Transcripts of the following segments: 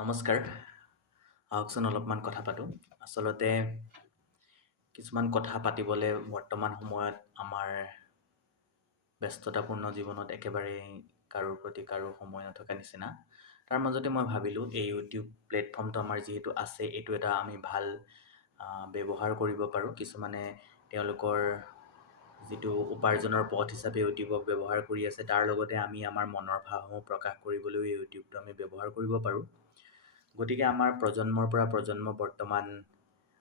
নমস্কাৰ। আহকচোন অলপমান কথা পাতোঁ। আচলতে কিছুমান কথা পাতিবলৈ বৰ্তমান সময়ত আমাৰ ব্যস্ততাপূৰ্ণ জীৱনত একেবাৰেই কাৰোৰ প্ৰতি কাৰো সময় নথকা নিচিনা। তাৰ মাজতে মই ভাবিলোঁ এই ইউটিউব প্লেটফৰ্মটো আমাৰ যিহেতু আছে, এইটো এটা আমি ভাল ব্যৱহাৰ কৰিব পাৰোঁ। কিছুমানে তেওঁলোকৰ যিটো উপাৰ্জনৰ পথ হিচাপে ইউটিউবক ব্যৱহাৰ কৰি আছে, তাৰ লগতে আমি আমাৰ মনৰ ভাৱসমূহ প্ৰকাশ কৰিবলৈও ইউটিউবটো আমি ব্যৱহাৰ কৰিব পাৰোঁ। গতিকে আমাৰ প্ৰজন্মৰ পৰা প্ৰজন্ম বৰ্তমান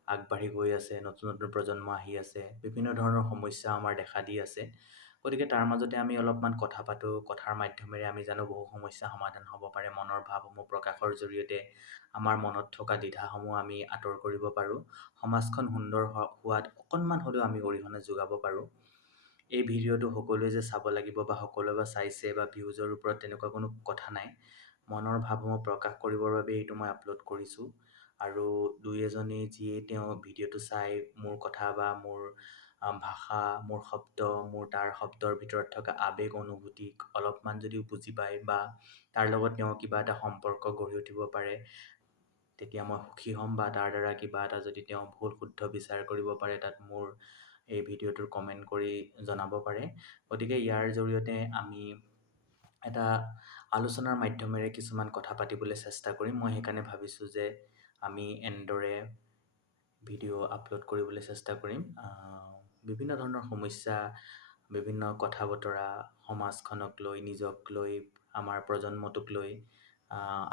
আগবাঢ়ি গৈ আছে, নতুন নতুন প্ৰজন্ম আহি আছে, বিভিন্ন ধৰণৰ সমস্যা আমাৰ দেখা দি আছে। গতিকে তাৰ মাজতে আমি অলপমান কথা পাতোঁ, কথাৰ মাধ্যমেৰে আমি জানো বহু সমস্যা সমাধান হ'ব পাৰে। মনৰ ভাৱসমূহ প্ৰকাশৰ জৰিয়তে আমাৰ মনত থকা দ্বিধাসমূহ আমি আঁতৰ কৰিব পাৰোঁ। সমাজখন সুন্দৰ হোৱাত অকণমান হ'লেও আমি অৰিহণা যোগাব পাৰোঁ। এই ভিডিঅ'টো সকলোৱে যে চাব লাগিব বা সকলোৱে বা চাইছে বা ভিউজৰ ওপৰত তেনেকুৱা কোনো কথা নাই। মনৰ ভাৱসমূহ প্ৰকাশ কৰিবৰ বাবে এইটো মই আপলোড কৰিছোঁ। আৰু দুই এজনে যিয়ে তেওঁ ভিডিঅ'টো চাই মোৰ কথা বা মোৰ ভাষা, মোৰ শব্দ, মোৰ তাৰ শব্দৰ ভিতৰত থকা আৱেগ অনুভূতি অলপমান যদিও বুজি পায় বা তাৰ লগত তেওঁ কিবা এটা সম্পৰ্ক গঢ়ি উঠিব পাৰে, তেতিয়া মই সুখী হ'ম। বা তাৰ দ্বাৰা কিবা এটা যদি তেওঁ ভুল শুদ্ধ বিচাৰ কৰিব পাৰে, তাত মোৰ এই ভিডিঅ'টোৰ কমেণ্ট কৰি জনাব পাৰে। গতিকে ইয়াৰ জৰিয়তে আমি এটা আলোচনাৰ মাধ্যমেৰে কিছুমান কথা পাতিবলৈ চেষ্টা কৰিম। মই সেইকাৰণে ভাবিছোঁ যে আমি এনেদৰে ভিডিঅ' আপলোড কৰিবলৈ চেষ্টা কৰিম। বিভিন্ন ধৰণৰ সমস্যা, বিভিন্ন কথা বতৰা, সমাজখনক লৈ, নিজক লৈ, আমাৰ প্ৰজন্মটোক লৈ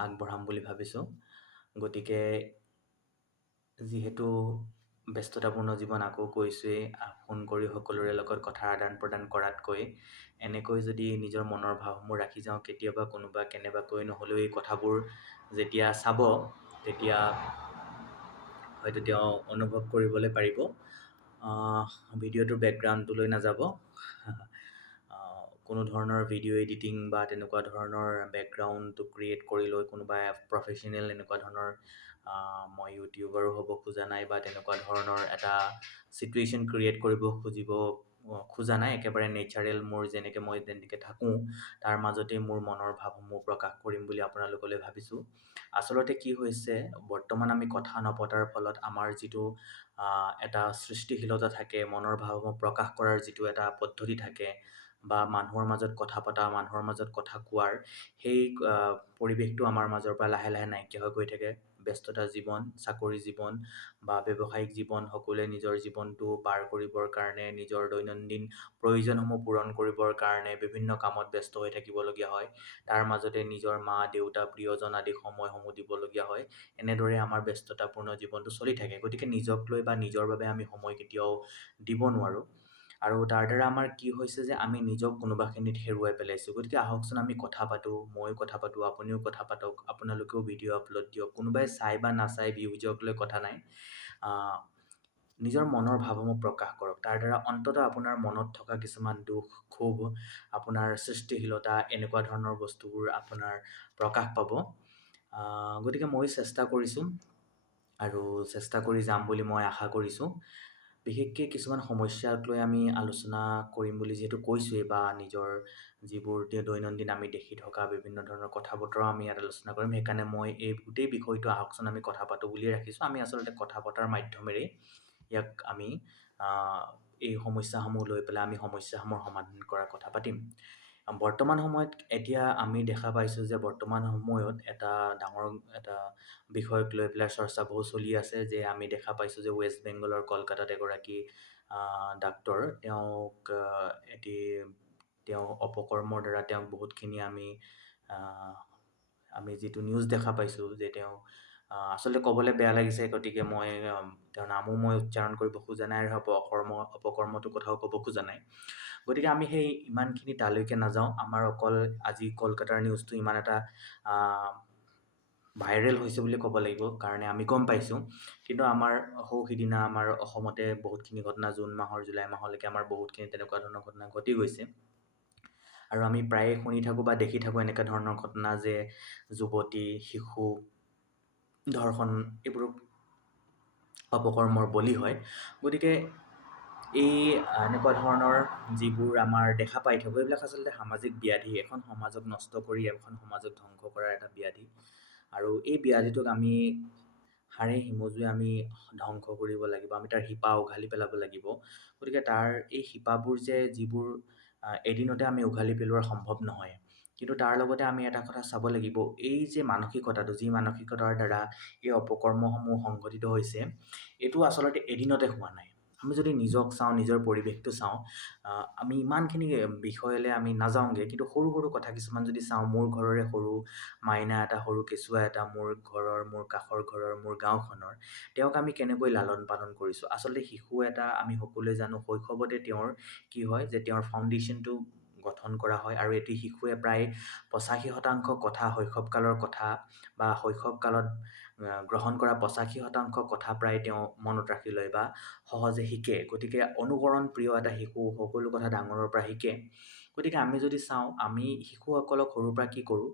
আগবঢ়াম বুলি ভাবিছোঁ। গতিকে যিহেতু ব্যস্ততাপূৰ্ণ জীৱন, আকৌ কৈছোঁৱেই, ফোন কৰি সকলোৰে লগত কথাৰ আদান প্ৰদান কৰাতকৈ এনেকৈ যদি নিজৰ মনৰ ভাৱসমূহ ৰাখি যাওঁ, কেতিয়াবা কোনোবা কেনেবাকৈ নহ'লেও এই কথাবোৰ যেতিয়া চাব, তেতিয়া হয়তো তেওঁ অনুভৱ কৰিবলৈ পাৰিব। ভিডিঅ'টোৰ বেকগ্ৰাউণ্ডটোলৈ নাযাব। কোনো ধৰণৰ ভিডিঅ' এডিটিং বা তেনেকুৱা ধৰণৰ বেকগ্ৰাউণ্ডটো ক্ৰিয়েট কৰি লৈ কোনোবাই প্ৰফেশ্যনেল এনেকুৱা ধৰণৰ মই ইউটিউবাৰো হ'ব খোজা নাই বা তেনেকুৱা ধৰণৰ এটা ছিটুৱেশ্যন ক্ৰিয়েট কৰিব খোজা নাই। একেবাৰে নেচাৰেল মোৰ যেনেকৈ মই যেনেকৈ থাকোঁ, তাৰ মাজতেই মোৰ মনৰ ভাৱসমূহ প্ৰকাশ কৰিম বুলি আপোনালোকলৈ ভাবিছোঁ। আচলতে কি হৈছে, বৰ্তমান আমি কথা নপতাৰ ফলত আমাৰ যিটো এটা সৃষ্টিশীলতা থাকে, মনৰ ভাৱসমূহ প্ৰকাশ কৰাৰ যিটো এটা পদ্ধতি থাকে বা মানুহৰ মাজত কথা পতা, মানুহৰ মাজত কথা কোৱাৰ, সেই পৰিৱেশটো আমাৰ মাজৰ পৰা লাহে লাহে নাইকিয়া হৈ গৈ থাকে। ব্যস্ততা জীৱন, চাকৰি জীৱন বা ব্যৱসায়িক জীৱন, সকলোৱে নিজৰ জীৱনটো পাৰ কৰিবৰ কাৰণে, নিজৰ দৈনন্দিন প্ৰয়োজনসমূহ পূৰণ কৰিবৰ কাৰণে বিভিন্ন কামত ব্যস্ত হৈ থাকিবলগীয়া হয়। তাৰ মাজতে নিজৰ মা, দেউতা, প্ৰিয়জন আদি সময়সমূহ দিবলগীয়া হয়। এনেদৰে আমাৰ ব্যস্ততাপূৰ্ণ জীৱনটো চলি থাকে। গতিকে নিজক লৈ বা নিজৰ বাবে আমি সময় কেতিয়াও দিব নোৱাৰোঁ। আৰু তাৰ দ্বাৰা আমাৰ কি হৈছে যে আমি নিজক কোনোবাখিনিত হেৰুৱাই পেলাইছোঁ। গতিকে আহকচোন আমি কথা পাতোঁ, ময়ো কথা পাতোঁ, আপুনিও কথা পাতক, আপোনালোকেও ভিডিঅ' আপলোড দিয়ক। কোনোবাই চাই বা নাচাই ভিউজক লৈ কথা নাই। নিজৰ মনৰ ভাৱসমূহ প্ৰকাশ কৰক। তাৰ দ্বাৰা অন্ততঃ আপোনাৰ মনত থকা কিছুমান দুখ, ক্ষোভ, আপোনাৰ সৃষ্টিশীলতা, এনেকুৱা ধৰণৰ বস্তুবোৰ আপোনাৰ প্ৰকাশ পাব। গতিকে মই চেষ্টা কৰিছোঁ আৰু চেষ্টা কৰি যাম বুলি মই আশা কৰিছোঁ। বিশেষকৈ কিছুমান সমস্যাক লৈ আমি আলোচনা কৰিম বুলি যিহেতু কৈছোঁৱেই, বা নিজৰ যিবোৰ দৈনন্দিন আমি দেখি থকা বিভিন্ন ধৰণৰ কথা বতৰাও আমি ইয়াত আলোচনা কৰিম। সেইকাৰণে মই এই গোটেই বিষয়টো আহকচোন আমি কথা পাতোঁ বুলিয়ে ৰাখিছোঁ। আমি আচলতে কথা পতাৰ মাধ্যমেৰেই ইয়াক আমি এই সমস্যাসমূহ লৈ পেলাই আমি সমস্যাসমূহৰ সমাধান কৰাৰ কথা পাতিম। বৰ্তমান সময়ত এতিয়া আমি দেখা পাইছোঁ যে বৰ্তমান সময়ত এটা ডাঙৰ এটা বিষয়ক লৈ পেলাই চৰ্চা বহু চলি আছে, যে আমি দেখা পাইছোঁ যে ৱেষ্ট বেংগলৰ কলকাতাত এগৰাকী ডাক্তৰ, তেওঁ অপকৰ্মৰ দ্বাৰা তেওঁক বহুতখিনি আমি যিটো নিউজ দেখা পাইছোঁ, যে তেওঁ আচলতে ক'বলৈ বেয়া লাগিছে, গতিকে মই তেওঁৰ নামো মই উচ্চাৰণ কৰিব খোজা নাই আৰু অপকৰ্মটোৰ কথাও ক'ব খোজা নাই। গতিকে আমি সেই ইমানখিনি তালৈকে নাযাওঁ। আমাৰ অকল আজি কলকাতাৰ নিউজটো ইমান এটা ভাইৰেল হৈছে বুলি ক'ব লাগিব, কাৰণে আমি গম পাইছোঁ। কিন্তু আমাৰ সিদিনা আমাৰ অসমতে বহুতখিনি ঘটনা, জুন মাহৰ জুলাই মাহলৈকে আমাৰ বহুতখিনি তেনেকুৱা ধৰণৰ ঘটনা ঘটি গৈছে। আৰু আমি প্ৰায়ে শুনি থাকোঁ বা দেখি থাকোঁ এনেকুৱা ধৰণৰ ঘটনা, যে যুৱতী, শিশু ধৰ্ষণ, এইবোৰ অপকৰ্মৰ বলি হয়। গতিকে এই এনেকুৱা ধৰণৰ যিবোৰ আমাৰ দেখা পাই থাকোঁ, এইবিলাক আচলতে সামাজিক ব্যাধি। এখন সমাজক নষ্ট কৰি এখন সমাজক ধ্বংস কৰাৰ এটা ব্যাধি। আৰু এই ব্যাধিটোক আমি হাড়ে হিমজুৱে আমি ধ্বংস কৰিব লাগিব, আমি তাৰ শিপা উঘালি পেলাব লাগিব। গতিকে তাৰ এই শিপাবোৰ যে যিবোৰ এদিনতে আমি উঘালি পেলোৱা সম্ভৱ নহয়, কিন্তু তাৰ লগতে আমি এটা কথা চাব লাগিব, এই যে মানসিকতাটো, যি মানসিকতাৰ দ্বাৰা এই অপকৰ্মসমূহ সংঘটিত হৈছে, এইটো আচলতে এদিনতে হোৱা নাই। আমি যদি নিজক চাওঁ, নিজৰ পৰিৱেশটো চাওঁ, আমি ইমানখিনি বিষয়লৈ আমি নাযাওঁগৈ, কিন্তু সৰু সৰু কথা কিছুমান যদি চাওঁ, মোৰ ঘৰৰে সৰু মাইনা এটা, সৰু কেঁচুৱা এটা, মোৰ ঘৰৰ, মোৰ কাষৰ ঘৰৰ, মোৰ গাঁওখনৰ, তেওঁক আমি কেনেকৈ লালন পালন কৰিছোঁ। আচলতে শিশু এটা, আমি সকলোৱে জানো, শৈশৱতে তেওঁৰ কি হয় যে তেওঁৰ ফাউণ্ডেশ্যনটো গঠন কৰা হয়, আৰু এটি শিশুৱে প্ৰায় 85% কথা, শৈশৱকালৰ কথা বা শৈশৱকালত গ্ৰহণ কৰা 85% কথা প্ৰায় তেওঁ মনত ৰাখি লয় বা সহজে শিকে। গতিকে অনুকৰণ প্ৰিয় এটা শিশু সকলো কথা ডাঙৰৰ পৰা শিকে। গতিকে আমি যদি চাওঁ, আমি শিশুসকলক সৰুৰ পৰা কি কৰোঁ,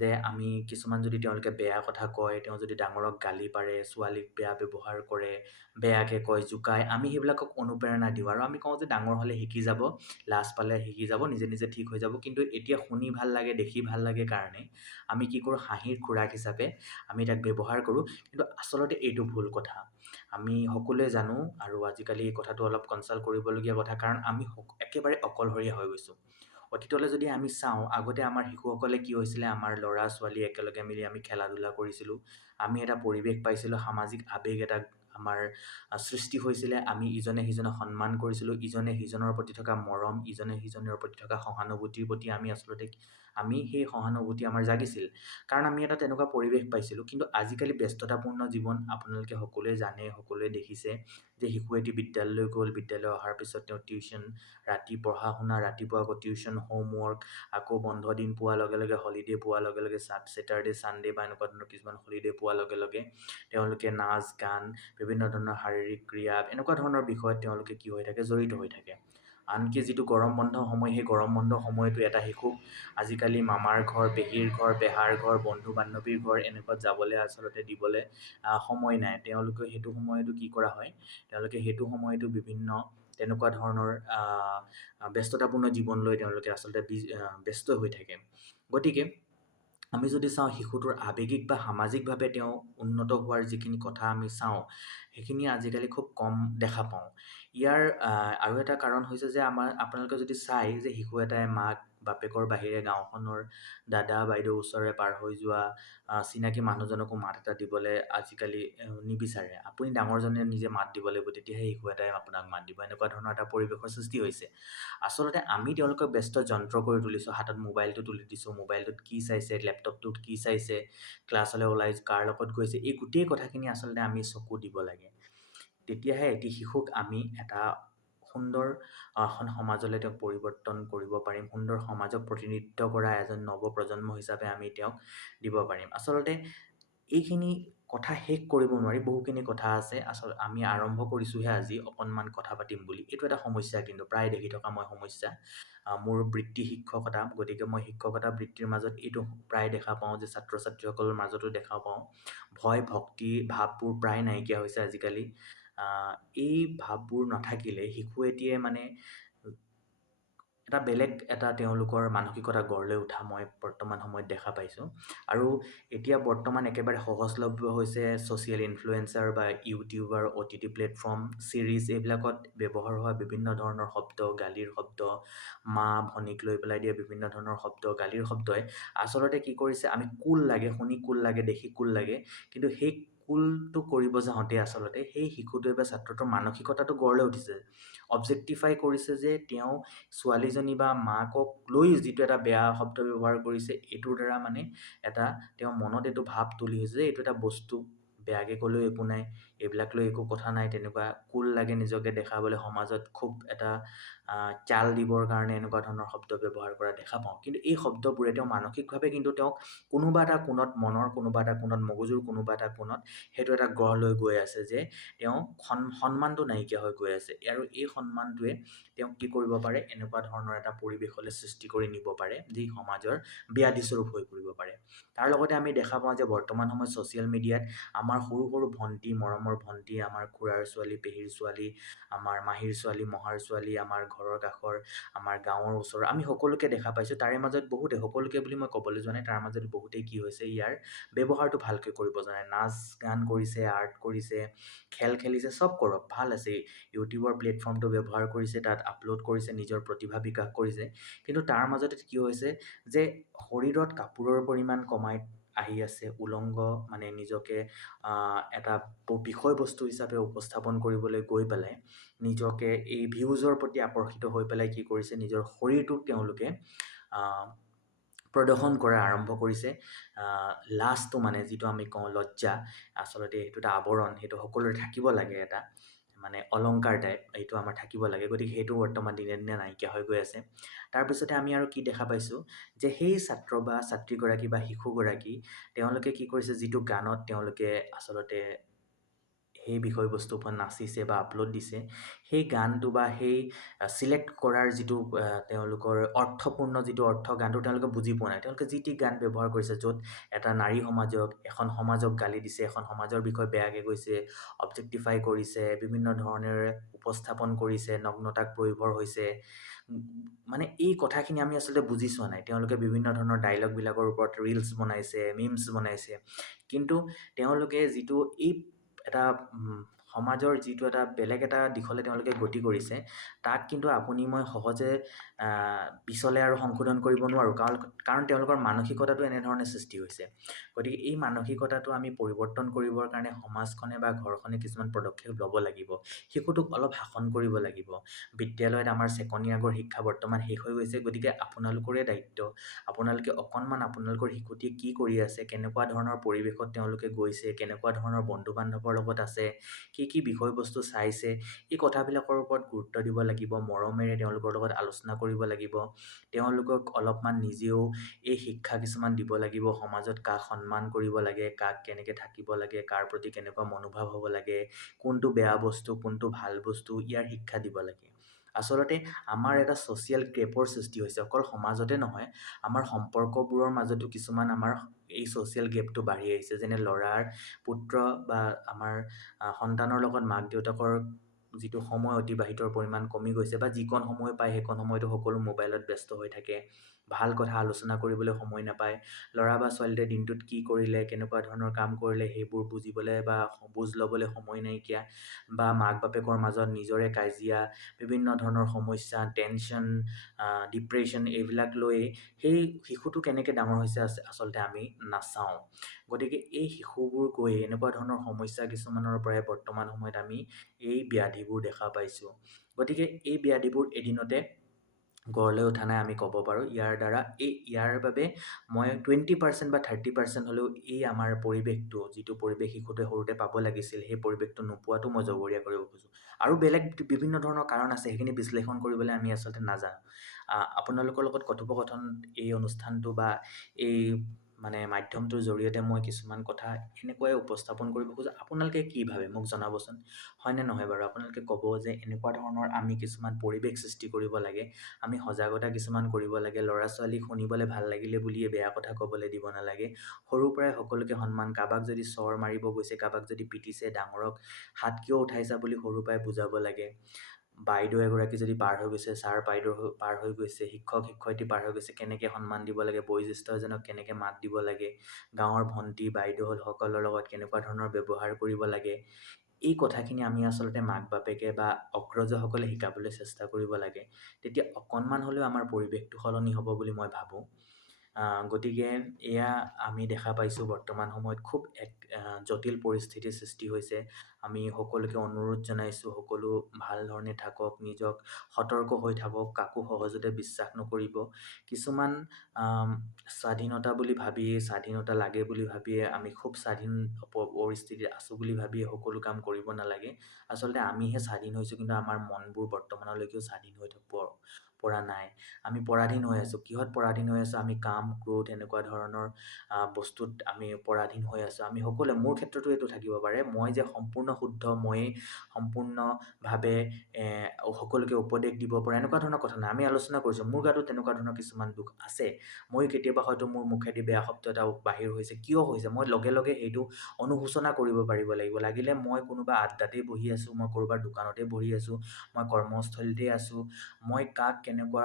যে আমি কিছুমান যদি তেওঁলোকে বেয়া কথা কয়, তেওঁ যদি ডাঙৰক গালি পাৰে, ছোৱালীক বেয়া ব্যৱহাৰ কৰে, বেয়াকৈ কয়, জোকায়, আমি সেইবিলাকক অনুপ্ৰেৰণা দিওঁ আৰু আমি কওঁ যে ডাঙৰ হ'লে শিকি যাব, লাজ পালে শিকি যাব, নিজে নিজে ঠিক হৈ যাব। কিন্তু এতিয়া শুনি ভাল লাগে, দেখি ভাল লাগে কাৰণে আমি কি কৰোঁ, হাঁহিৰ খোৰাক হিচাপে আমি তাক ব্যৱহাৰ কৰোঁ। কিন্তু আচলতে এইটো ভুল কথা। আমি সকলোৱে জানো, আৰু আজিকালি এই কথাটো অলপ কনচাল্ট কৰিবলগীয়া কথা, কাৰণ আমি একেবাৰে অকলশৰীয়া হৈ গৈছোঁ। অতীতলৈ যদি আমি চাওঁ, আগতে আমাৰ শিশুসকলে কি হৈছিলে, আমাৰ ল'ৰা ছোৱালী একেলগে মিলি আমি খেলা ধূলা কৰিছিলোঁ, আমি এটা পৰিৱেশ পাইছিলোঁ, সামাজিক আৱেগ এটা আমাৰ সৃষ্টি হৈছিলে, আমি ইজনে সিজনক সন্মান কৰিছিলোঁ, ইজনে সিজনৰ প্ৰতি থকা মৰম, ইজনে সিজনৰ প্ৰতি থকা সহানুভূতিৰ প্ৰতি আমি সেই সহানুভূতি আমাৰ জাগিছিল, কাৰণ আমি এটা তেনেকুৱা পৰিৱেশ পাইছিলোঁ। কিন্তু আজিকালি ব্যস্ততাপূৰ্ণ জীৱন, আপোনালোকে সকলোৱে জানে, সকলোৱে দেখিছে যে শিশু এটি বিদ্যালয়লৈ গ'ল, বিদ্যালয় অহাৰ পিছত তেওঁ টিউশ্যন, ৰাতি পঢ়া শুনা, ৰাতিপুৱা আকৌ টিউশ্যন, হোমৱৰ্ক, আকৌ বন্ধ দিন পোৱাৰ লগে লগে, হলিডে' পোৱাৰ লগে লগে, ছেটাৰডে ছানডে বা এনেকুৱা ধৰণৰ কিছুমান হলিডে' পোৱাৰ লগে লগে তেওঁলোকে নাচ গান, বিভিন্ন ধৰণৰ শাৰীৰিক ক্ৰিয়া, এনেকুৱা ধৰণৰ বিষয়ত তেওঁলোকে কি হৈ থাকে, জড়িত হৈ থাকে। আনকি যিটো গৰম বন্ধ সময়, সেই গৰম বন্ধ সময়তো এটা শিশুক আজিকালি মামাৰ ঘৰ, পেহীৰ ঘৰ, পেহাৰ ঘৰ, বন্ধু বান্ধৱীৰ ঘৰ, এনেকুৱাত যাবলৈ আচলতে দিবলৈ সময় নাই। তেওঁলোকে সেইটো সময়তো কি কৰা হয়, তেওঁলোকে সেইটো সময়তো বিভিন্ন তেনেকুৱা ধৰণৰ ব্যস্ততাপূৰ্ণ জীৱন লৈ তেওঁলোকে আচলতে ব্যস্ত হৈ থাকে। গতিকে আমি যদি চাওঁ, শিশুটোৰ আৱেগিক বা সামাজিকভাৱে তেওঁ উন্নত হোৱাৰ যিখিনি কথা আমি চাওঁ, সেইখিনি আজিকালি খুব কম দেখা পাওঁ। ইয়াৰ আৰু এটা কাৰণ হৈছে যে আপোনালোকে যদি চাই যে শিশু এটাই মাক বাপেকৰ বাহিৰে গাঁওখনৰ দাদা বাইদেউ ওচৰে পাৰ হৈ যোৱা চিনাকি মানুহজনকো মাত এটা দিবলৈ আজিকালি নিবিচাৰে। আপুনি ডাঙৰজনে নিজে মাত দিব লাগিব, তেতিয়াহে শিশু এটাই আপোনাক মাত দিব। এনেকুৱা ধৰণৰ এটা পৰিৱেশৰ সৃষ্টি হৈছে। আচলতে আমি তেওঁলোকক ব্যস্ত যন্ত্ৰ কৰি তুলিছোঁ, হাতত মোবাইলটো তুলি দিছোঁ, মোবাইলটোত কি চাইছে, লেপটপটোত কি চাইছে, ক্লাছলৈ ওলাই কাৰ লগত গৈছে, এই গোটেই কথাখিনি আচলতে আমি চকু দিব লাগে। তেতিয়াহে এটি শিশুক আমি এটা সুন্দৰ এখন সমাজলৈ তেওঁক পৰিৱৰ্তন কৰিব পাৰিম, সুন্দৰ সমাজক প্ৰতিনিধিত্ব কৰা এজন নৱপ্ৰজন্ম হিচাপে আমি তেওঁক দিব পাৰিম। আচলতে এইখিনি কথা শেষ কৰিব নোৱাৰি, বহুখিনি কথা আছে। আচলতে আমি আৰম্ভ কৰিছোঁহে আজি অকণমান কথা পাতিম বুলি। এইটো এটা সমস্যা, কিন্তু প্ৰায় দেখি থকা মই সমস্যা। মোৰ বৃত্তি শিক্ষকতা, গতিকে মই শিক্ষকতা বৃত্তিৰ মাজত এইটো প্ৰায় দেখা পাওঁ যে ছাত্ৰ ছাত্ৰীসকলৰ মাজতো দেখা পাওঁ, ভয় ভক্তি ভাৱবোৰ প্ৰায় নাইকিয়া হৈছে আজিকালি। এই ভাৱবোৰ নাথাকিলে শিশু এটিয়ে মানে এটা বেলেগ এটা তেওঁলোকৰ মানসিকতা গঢ় লৈ উঠা মই বৰ্তমান সময়ত দেখা পাইছোঁ। আৰু এতিয়া বৰ্তমান একেবাৰে সহজলভ্য হৈছে ছ'চিয়েল ইনফ্লুৱেঞ্চাৰ বা ইউটিউবাৰ, OTT প্লেটফৰ্ম, ছিৰিজ, এইবিলাকত ব্যৱহাৰ হোৱা বিভিন্ন ধৰণৰ শব্দ, গালিৰ শব্দ, মা ভনীক লৈ পেলাই দিয়া বিভিন্ন ধৰণৰ শব্দ, গালিৰ শব্দই আচলতে কি কৰিছে, আমি কুল লাগে, শুনি কুল লাগে, দেখি কুল লাগে, কিন্তু সেই কুলটো কৰিব যাওঁতে আচলতে সেই শিশুটোৱে বা ছাত্ৰটোৰ মানসিকতাটো গঢ় লৈ উঠিছে, অবজেক্টিফাই কৰিছে যে তেওঁ ছোৱালীজনী বা মাকক লৈ যিটো এটা বেয়া শব্দ ব্যৱহাৰ কৰিছে, এইটোৰ দ্বাৰা মানে এটা তেওঁৰ মনত এইটো ভাৱ তুলি হৈছে যে এইটো এটা বস্তু, বেয়াকৈ ক'লেও একো নাই, এইবিলাক লৈ একো কথা নাই, তেনেকুৱা কুল লাগে নিজকে দেখাবলৈ, সমাজত খুব এটা চাল দিবৰ কাৰণে এনেকুৱা ধৰণৰ শব্দ ব্যৱহাৰ কৰা দেখা পাওঁ। কিন্তু এই শব্দবোৰে তেওঁ মানসিকভাৱে কিন্তু তেওঁক কোনোবা এটা কোণত, মনৰ কোনোবা এটা কোণত, মগজুৰ কোনোবা এটা কোণত সেইটো এটা গঢ় লৈ গৈ আছে যে তেওঁ সন্মানটো নাইকিয়া হৈ গৈ আছে। আৰু এই সন্মানটোৱে তেওঁক কি কৰিব পাৰে, এনেকুৱা ধৰণৰ এটা পৰিৱেশলৈ সৃষ্টি কৰি নিব পাৰে যি সমাজৰ ব্যাধিস্বৰূপ হৈ পৰিব পাৰে। তাৰ লগতে আমি দেখা পাওঁ যে বৰ্তমান সময়ত ছ'চিয়েল মিডিয়াত আমাৰ আমাৰ সৰু সৰু ভণ্টি, মৰমৰ ভণ্টি, আমাৰ খুৰাৰ ছোৱালী, পেহীৰ ছোৱালী, আমাৰ মাহীৰ ছোৱালী, মহাৰ ছোৱালী, আমাৰ ঘৰৰ কাষৰ, আমাৰ গাঁৱৰ ওচৰৰ, আমি সকলোকে দেখা পাইছোঁ। তাৰে মাজত বহুতে, সকলোকে বুলি মই ক'বলৈ যোৱা নাই, তাৰ মাজত বহুতেই কি হৈছে, ইয়াৰ ব্যৱহাৰটো ভালকৈ কৰিব জনা নাই। নাচ গান কৰিছে, আৰ্ট কৰিছে, খেল খেলিছে, চব কৰক, ভাল আছে। ইউটিউবৰ প্লেটফৰ্মটো ব্যৱহাৰ কৰিছে, তাত আপলোড কৰিছে, নিজৰ প্ৰতিভা বিকাশ কৰিছে। কিন্তু তাৰ মাজতে কি হৈছে যে শৰীৰত কাপোৰৰ পৰিমাণ কমাই আহি আছে, উলংগ মানে নিজকে এটা বিষয়বস্তু হিচাপে উপস্থাপন কৰিবলৈ গৈ পেলাই নিজকে এই ভিউজৰ প্ৰতি আকৰ্ষিত হৈ পেলাই কি কৰিছে, নিজৰ শৰীৰটোক তেওঁলোকে প্ৰদৰ্শন কৰা আৰম্ভ কৰিছে। লাজটো মানে যিটো আমি কওঁ লজ্জা, আচলতে সেইটো এটা আৱৰণ, সেইটো সকলোৰে থাকিব লাগে, এটা মানে অলংকাৰ টাইপ, এইটো আমাৰ থাকিব লাগে। গতিকে সেইটো বৰ্তমান দিনে দিনে নাইকিয়া হৈ গৈ আছে। তাৰপিছতে আমি আৰু কি দেখা পাইছোঁ যে সেই ছাত্ৰ বা ছাত্ৰীগৰাকী বা শিশুগৰাকী তেওঁলোকে কি কৰিছে, যিটো গানত তেওঁলোকে আচলতে সেই বিষয়বস্তুৰ ওপৰত নাচিছে বা আপলোড দিছে, সেই গানটো বা সেই চিলেক্ট কৰাৰ যিটো তেওঁলোকৰ অৰ্থপূৰ্ণ যিটো অৰ্থ, গানটো তেওঁলোকে বুজি পোৱা নাই। তেওঁলোকে যি টি গান ব্যৱহাৰ কৰিছে, য'ত এটা নাৰী সমাজক, এখন সমাজক গালি দিছে, এখন সমাজৰ বিষয়ে বেয়াকৈ কৈছে, অবজেক্টিফাই কৰিছে, বিভিন্ন ধৰণেৰে উপস্থাপন কৰিছে, নগ্নতাক প্ৰয়োভৰ হৈছে। মানে এই কথাখিনি আমি আচলতে বুজি চোৱা নাই। তেওঁলোকে বিভিন্ন ধৰণৰ ডাইলগবিলাকৰ ওপৰত ৰিলছ বনাইছে, মিমছ বনাইছে, কিন্তু তেওঁলোকে যিটো এই এটা সমাজৰ যিটো এটা বেলেগ এটা দিশলৈ তেওঁলোকে গতি কৰিছে, তাক কিন্তু আপুনি মই সহজে পিছলৈ আৰু সংশোধন কৰিব নোৱাৰোঁ, কাৰণ তেওঁলোকৰ মানসিকতাটো এনেধৰণে সৃষ্টি হৈছে। গতিকে এই মানসিকতাটো আমি পৰিৱৰ্তন কৰিবৰ কাৰণে সমাজখনে বা ঘৰখনে কিছুমান পদক্ষেপ ল'ব লাগিব। শিশুটোক অলপ শাসন কৰিব লাগিব। বিদ্যালয়ত আমাৰ ছেকণ্ডীয়াগৰ শিক্ষা বৰ্তমান শেষ হৈ গৈছে, গতিকে আপোনালোকৰে দায়িত্ব, আপোনালোকে অকণমান আপোনালোকৰ শিশুটিয়ে কি কৰি আছে, কেনেকুৱা ধৰণৰ পৰিৱেশত তেওঁলোকে গৈছে, কেনেকুৱা ধৰণৰ বন্ধু বান্ধৱৰ লগত আছে, কি বিষয়বস্তু চাইছে, এই কথাবিলাকৰ ওপৰত গুৰুত্ব দিব লাগিব। মৰমেৰে তেওঁলোকৰ লগত আলোচনা কৰিব লাগিব। তেওঁলোকক অলপমান নিজেও এই শিক্ষা কিছুমান দিব লাগিব, সমাজত কাক সন্মান কৰিব লাগে, কাক কেনেকৈ থাকিব লাগে, কাৰ প্ৰতি কেনেকুৱা মনোভাৱ হ'ব লাগে, কোনটো বেয়া বস্তু, কোনটো ভাল বস্তু, ইয়াৰ শিক্ষা দিব লাগে। আচলতে আমাৰ এটা ছ'চিয়েল গ্ৰেপৰ সৃষ্টি হৈছে, অকল সমাজতে নহয়, আমাৰ সম্পৰ্কবোৰৰ মাজতো কিছুমান আমাৰ এই ছ'চিয়েল গেপটো বাঢ়ি আহিছে। যেনে ল'ৰাৰ পুত্ৰ বা আমাৰ সন্তানৰ লগত মাক দেউতাকৰ যিটো সময় অতিবাহিতৰ পৰিমাণ কমি গৈছে, বা যিকণ সময় পায় সেইকণ সময়তো সকলো মোবাইলত ব্যস্ত হৈ থাকে, ভাল কথা আলোচনা কৰিবলৈ সময় নাপায়। ল'ৰা বা ছোৱালীটোৱে দিনটোত কি কৰিলে, কেনেকুৱা ধৰণৰ কাম কৰিলে, সেইবোৰ বুজিবলৈ বা বুজ ল'বলৈ সময় নাইকিয়া, বা মাক বাপেকৰ মাজত নিজৰে কাজিয়া, বিভিন্ন ধৰণৰ সমস্যা, টেনশ্যন, ডিপ্ৰেশ্যন, এইবিলাক লৈয়ে সেই শিশুটো কেনেকৈ ডাঙৰ হৈছে আচলতে আমি নাচাওঁ। গতিকে এই শিশুবোৰ গৈ এনেকুৱা ধৰণৰ সমস্যা কিছুমানৰ পৰাই বৰ্তমান সময়ত আমি এই ব্যাধিবোৰ দেখা পাইছোঁ। গতিকে এই ব্যাধিবোৰ এদিনতে গঢ় লৈ উঠা নাই, আমি ক'ব পাৰোঁ। ইয়াৰ বাবে মই 20% বা 30% হ'লেও এই আমাৰ পৰিৱেশটো, যিটো পৰিৱেশ শিশুটোৱে সৰুতে পাব লাগিছিল, সেই পৰিৱেশটো নোপোৱাটো মই জগৰীয়া কৰিব খোজোঁ। আৰু বেলেগ বিভিন্ন ধৰণৰ কাৰণ আছে, সেইখিনি বিশ্লেষণ কৰিবলৈ আমি আচলতে নাজানো। আপোনালোকৰ লগত কথোপকথন এই অনুষ্ঠানটো বা এই মানে মাধ্যমটোৰ জৰিয়তে মই কিছুমান কথা এনেকুৱাই উপস্থাপন কৰিব খোজোঁ। আপোনালোকে কি ভাবে মোক জনাবচোন, হয়নে নহয় বাৰু? আপোনালোকে ক'ব যে এনেকুৱা ধৰণৰ আমি কিছুমান পৰিৱেশ সৃষ্টি কৰিব লাগে, আমি সজাগতা কিছুমান কৰিব লাগে, ল'ৰা ছোৱালীক শুনিবলৈ ভাল লাগিলে বুলিয়ে বেয়া কথা ক'বলৈ দিব নালাগে। সৰুৰ পৰাই সকলোকে সন্মান, কাৰোবাক যদি চৰ মাৰিব গৈছে, কাৰোবাক যদি পিটিছে, ডাঙৰক হাত কিয় উঠাইছা বুলি সৰুৰ পৰাই বুজাব লাগে। বাইদেউ এগৰাকী যদি পাৰ হৈ গৈছে, ছাৰ বাইদেউ পাৰ হৈ গৈছে, শিক্ষক শিক্ষয়িত্ৰী পাৰ হৈ গৈছে, কেনেকৈ সন্মান দিব লাগে, বয়োজ্যেষ্ঠ এজনক কেনেকৈ মাত দিব লাগে, গাঁৱৰ ভণ্টি বাইদেউসকলৰ লগত কেনেকুৱা ধৰণৰ ব্যৱহাৰ কৰিব লাগে, এই কথাখিনি আমি আচলতে মাক বাপেকে বা অগ্ৰজসকলে শিকাবলৈ চেষ্টা কৰিব লাগে। তেতিয়া অকণমান হ'লেও আমাৰ পৰিৱেশটো সলনি হ'ব বুলি মই ভাবোঁ। গতিকে এয়া আমি দেখা পাইছোঁ বৰ্তমান সময়ত খুব এক জটিল পৰিস্থিতিৰ সৃষ্টি হৈছে। আমি সকলোকে অনুৰোধ জনাইছোঁ, সকলো ভাল ধৰণে থাকক, নিজক সতৰ্ক হৈ থাকক, কাকো সহজতে বিশ্বাস নকৰিব। কিছুমান স্বাধীনতা বুলি ভাবিয়ে, স্বাধীনতা লাগে বুলি ভাবিয়ে, আমি খুব স্বাধীন পৰিস্থিতিত আছোঁ বুলি ভাবিয়ে সকলো কাম কৰিব নালাগে। আচলতে আমিহে স্বাধীন হৈছোঁ, কিন্তু আমাৰ মনবোৰ বৰ্তমানলৈকেও স্বাধীন হৈ পৰা নাই। আমি পৰাধীন হৈ আছোঁ। কিহত পৰাধীন হৈ আছোঁ? আমি কাম, ক্ৰোধ এনেকুৱা ধৰণৰ বস্তুত আমি পৰাধীন হৈ আছোঁ। আমি সকলোৱে, মোৰ ক্ষেত্ৰতো এইটো থাকিব পাৰে, মই যে সম্পূৰ্ণ শুদ্ধ, ময়েই সম্পূৰ্ণভাৱে সকলোকে উপদেশ দিব পৰা, এনেকুৱা ধৰণৰ কথা নাই। আমি আলোচনা কৰিছোঁ, মোৰ গাতো তেনেকুৱা ধৰণৰ কিছুমান দুখ আছে। ময়ো কেতিয়াবা হয়তো মোৰ মুখেদি বেয়া শব্দ এটা বাহিৰ হৈছে। কিয় হৈছে? মই লগে লগে সেইটো অনুশোচনা কৰিব পাৰিব লাগিব। লাগিলে মই কোনোবা আড্ডাতেই বহি আছোঁ, মই ক'ৰবাৰ দোকানতে বহি আছোঁ, মই কৰ্মস্থলীতে আছোঁ, মই কাক কেনেকুৱা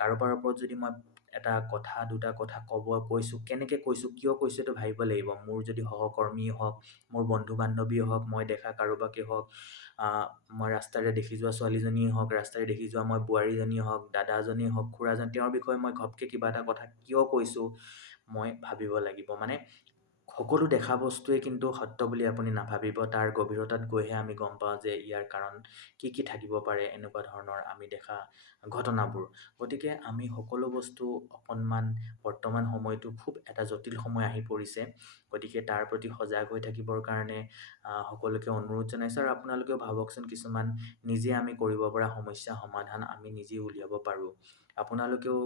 কাৰোবাৰ ওপৰত যদি মই এটা কথা, দুটা কথা কৈছোঁ, কেনেকৈ কৈছোঁ, কিয় কৈছোঁ, এইটো ভাবিব লাগিব। মোৰ যদি সহকৰ্মীয়ে হওক, মোৰ বন্ধু-বান্ধৱীয়ে হওক, মই দেখা কাৰোবাকে হওক, মই ৰাস্তাৰে দেখি যোৱা ছোৱালীজনীয়ে হওক, ৰাস্তাৰে দেখি যোৱা মই বোৱাৰীজনীয়ে হওক, দাদাজনীয়ে হওক, খুৰাজন, তেওঁৰ বিষয়ে মই ঘপকৈ কিবা এটা কথা কিয় কৈছোঁ, মই ভাবিব লাগিব। মানে সকলো দেখা বস্তুৱে কিন্তু সত্য বুলি আপুনি নাভাবিব। তাৰ গভীৰতাত গৈহে আমি গম পাওঁ যে ইয়াৰ কাৰণ কি কি থাকিব পাৰে, এনেকুৱা ধৰণৰ আমি দেখা ঘটনাবোৰ। গতিকে আমি সকলো বস্তু অকণমান, বৰ্তমান সময়টো খুব এটা জটিল সময় আহি পৰিছে। গতিকে তাৰ প্ৰতি সজাগ হৈ থাকিবৰ কাৰণে সকলোকে অনুৰোধ জনাইছোঁ। আৰু আপোনালোকেও ভাবকচোন, কিছুমান নিজে আমি কৰিব পৰা সমস্যা সমাধান আমি নিজে উলিয়াব পাৰোঁ। আপোনালোকেও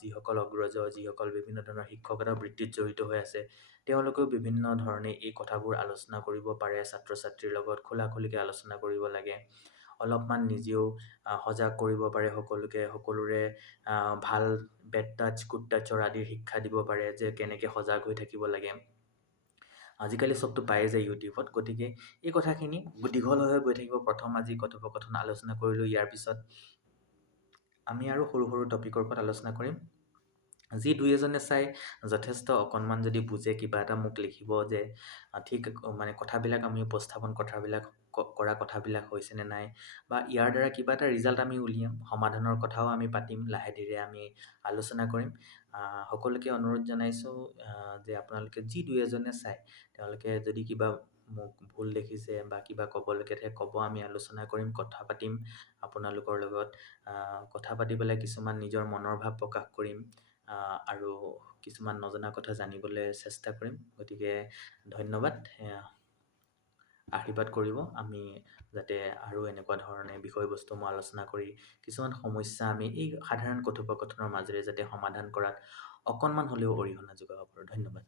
যিসকল অগ্ৰজ, যিসকল বিভিন্ন ধৰণৰ শিক্ষকতা বৃত্তিত জড়িত হৈ আছে, তেওঁলোকেও বিভিন্ন ধৰণে এই কথাবোৰ আলোচনা কৰিব পাৰে। ছাত্ৰ ছাত্ৰীৰ লগত খোলাখুলিকৈ আলোচনা কৰিব লাগে। অলপমান নিজেও সজাগ কৰিব পাৰে সকলোকে, সকলোৰে ভাল বেড টাচ, গুড টাচৰ আদিৰ শিক্ষা দিব পাৰে যে কেনেকৈ সজাগ হৈ থাকিব লাগে। আজিকালি চবটো পায়েই যায় ইউটিউবত। গতিকে এই কথাখিনি দীঘল হৈ গৈ থাকিব। প্ৰথম আজি কথোপকথন আলোচনা কৰিলোঁ, ইয়াৰ পিছত আমি আৰু সৰু সৰু টপিকৰ ওপৰত আলোচনা কৰিম। যি দুই এজনে চাই যথেষ্ট অকণমান যদি বুজে, কিবা এটা মোক লিখিব যে ঠিক মানে কথাবিলাক আমি উপস্থাপন কৰা কথাবিলাক হৈছেনে নাই, বা ইয়াৰ দ্বাৰা কিবা এটা ৰিজাল্ট আমি উলিয়াম, সমাধানৰ কথাও আমি পাতিম, লাহে ধীৰে আমি আলোচনা কৰিম। সকলোকে অনুৰোধ জনাইছোঁ যে আপোনালোকে যি দুই এজনে চাই, তেওঁলোকে যদি কিবা মোক ভুল দেখিছে বা কিবা ক'বলগীয়া থাকে ক'ব, আমি আলোচনা কৰিম, কথা পাতিম আপোনালোকৰ লগত। কথা পাতি পেলাই কিছুমান নিজৰ মনৰ ভাৱ প্ৰকাশ কৰিম, আৰু কিছুমান নজনা কথা জানিবলৈ চেষ্টা কৰিম। গতিকে ধন্যবাদ। আশীৰ্বাদ কৰিব আমি যাতে আৰু এনেকুৱা ধৰণে বিষয়বস্তুসমূহ আলোচনা কৰি কিছুমান সমস্যা আমি এই সাধাৰণ কথোপকথনৰ মাজেৰে যাতে সমাধান কৰাত অকণমান হ'লেও অৰিহণা যোগাব পাৰোঁ। ধন্যবাদ।